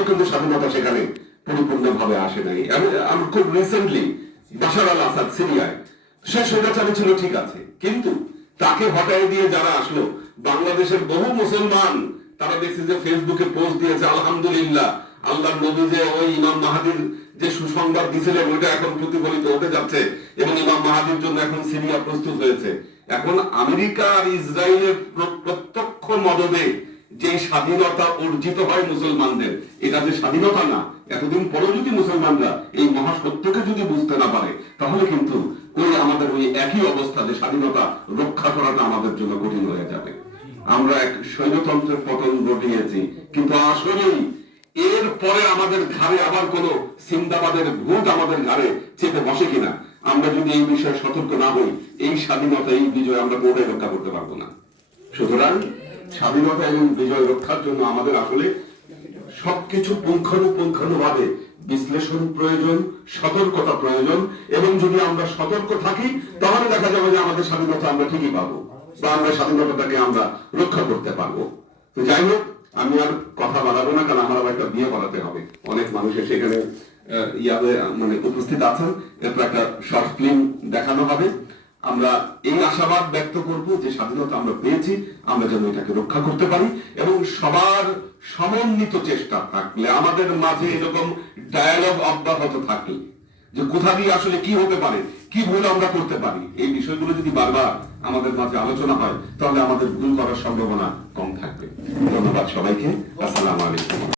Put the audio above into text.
তারপরেও কিন্তু স্বাধীনতা সেখানে পরিপূর্ণভাবে আসে নাই। আমি খুব রিসেন্টলি বাশার আল আসাদ সিরিয়ায়, সে স্বৈরাচারী ছিল ঠিক আছে, কিন্তু তাকে হটাই দিয়ে যারা আসলো, বাংলাদেশের বহু মুসলমান তারা দেখছে যে ফেসবুকে পোস্ট দিয়েছে, আলহামদুলিল্লাহ আল্লাহর নবী যে ওই ইমাম মাহাদির যে সুসংবাদ দিয়েছিলেন ওইটা এখন প্রতিফলিত হতে যাচ্ছে এবং ইমাম মাহাদির জন্য এখন সিরিয়া প্রস্তুত হয়েছে। এখন আমেরিকা আর ইসরায়েলের প্রত্যক্ষ মদদে যে স্বাধীনতা অর্জিত হয় মুসলমানদের, এটা যে স্বাধীনতা না, এতদিন পরেও যদি মুসলমানরা এই মহাসত্যকে যদি বুঝতে না পারে, তাহলে কিন্তু ওই আমাদের ওই একই অবস্থা যে স্বাধীনতা রক্ষা করাটা আমাদের জন্য কঠিন হয়ে যাবে। আমরা এক স্বৈরতন্ত্রের পতন ঘটিয়েছি, কিন্তু আসলেই এর পরে আমাদের ঘাড়ে আবার কোন সিন্দাবাদের ভূত আমাদের ঘাড়ে চেপে বসে কিনা, আমরা যদি এই বিষয়ে সতর্ক না হই, এই স্বাধীনতা এই বিজয় আমরা কোথায় রক্ষা করতে পারবো না। সুতরাং স্বাধীনতা এবং বিজয় রক্ষার জন্য আমাদের আসলে সবকিছু পুঙ্খানুপুঙ্খানুভাবে বিশ্লেষণ প্রয়োজন, সতর্কতা প্রয়োজন, এবং যদি আমরা সতর্ক থাকি তাহলে দেখা যাবে যে আমাদের স্বাধীনতা আমরা ঠিকই পাবো বা আমরা স্বাধীনতাটাকে আমরা রক্ষা করতে পারবো। তো যাই হোক, আমি আর কথা বাড়াবো না, কারণ আমার আবার একটা বিয়ে করাতে হবে, অনেক মানুষের সেখানে মানে উপস্থিত আছেন, এরপর একটা শর্ট ফিল্ম দেখানো হবে। আমরা এই আশাবাদ ব্যক্ত করব যে স্বাধীনতা আমরা পেয়েছি, আমরা যেন এটাকে রক্ষা করতে পারি, এবং সবার সমন্বিত চেষ্টা থাকলে, আমাদের মাঝে এরকম ডায়ালগ অব্যাহত থাকলে যে কোথা দিয়ে আসলে কি হতে পারে, কি ভুল আমরা করতে পারি, এই বিষয়গুলো যদি বারবার আমাদের মাঝে আলোচনা হয়, তাহলে আমাদের ভুল করার সম্ভাবনা কম থাকবে। ধন্যবাদ সবাইকে। আসসালামু আলাইকুম।